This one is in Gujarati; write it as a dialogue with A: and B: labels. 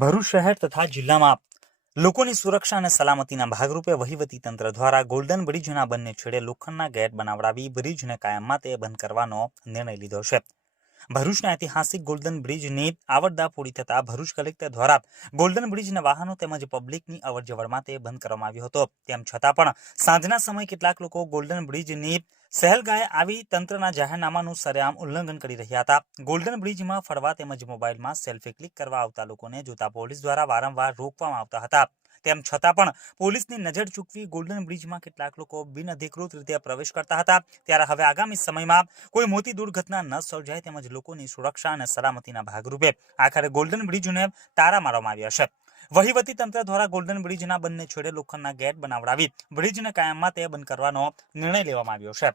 A: ભરૂચ શહેર તથા જિલ્લામાં લોકોની સુરક્ષા અને સલામતીના ભાગરૂપે વહીવટી તંત્ર દ્વારા ગોલ્ડન બ્રિજના બંને છેડે લોખંડના ગેટ બનાવડાવી બ્રિજને કાયમ માટે બંધ કરવાનો નિર્ણય લીધો છે. ભરૂચના ઐતિહાસિક ગોલ્ડન બ્રિજની આવરદા પૂરી થતાં ભરૂચ કલેક્ટર દ્વારા ગોલ્ડન બ્રિજના વાહનો તેમજ પબ્લિકની અવરજવર માટે બંધ કરવામાં આવ્યો હતો. તેમ છતાં પણ સાંજના સમયે કેટલાક લોકો ગોલ્ડન બ્રિજની સહેલગાએ આવી તંત્રના જાહેરનામાનું સરેઆમ ઉલ્લંઘન કરી રહ્યા હતા. ગોલ્ડન બ્રિજમાં ફરવા તેમજ મોબાઈલમાં સેલ્ફી ક્લિક કરવા આવતા લોકોને જોતા પોલીસ દ્વારા વારંવાર રોકવામાં આવતા હતા. તેમ છતાં પણ પોલીસની નજર ચૂકવી ગોલ્ડન બ્રિજમાં કેટલાક લોકો બિનઅધિકૃત રીતે પ્રવેશ કરતા હતા. ત્યારે હવે આગામી સમયમાં કોઈ મોટી દુર્ઘટના ન સર્જાય તેમજ લોકોની સુરક્ષા અને સલામતીના ભાગરૂપે આખરે ગોલ્ડન બ્રિજને તારા મારવામાં આવ્યા છે. વહીવટી તંત્ર દ્વારા ગોલ્ડન બ્રિજના બંને છેડે લોખંડના ગેટ બનાવડાવી બ્રિજને કાયમ માટે બંધ કરવાનો નિર્ણય લેવામાં આવ્યો છે.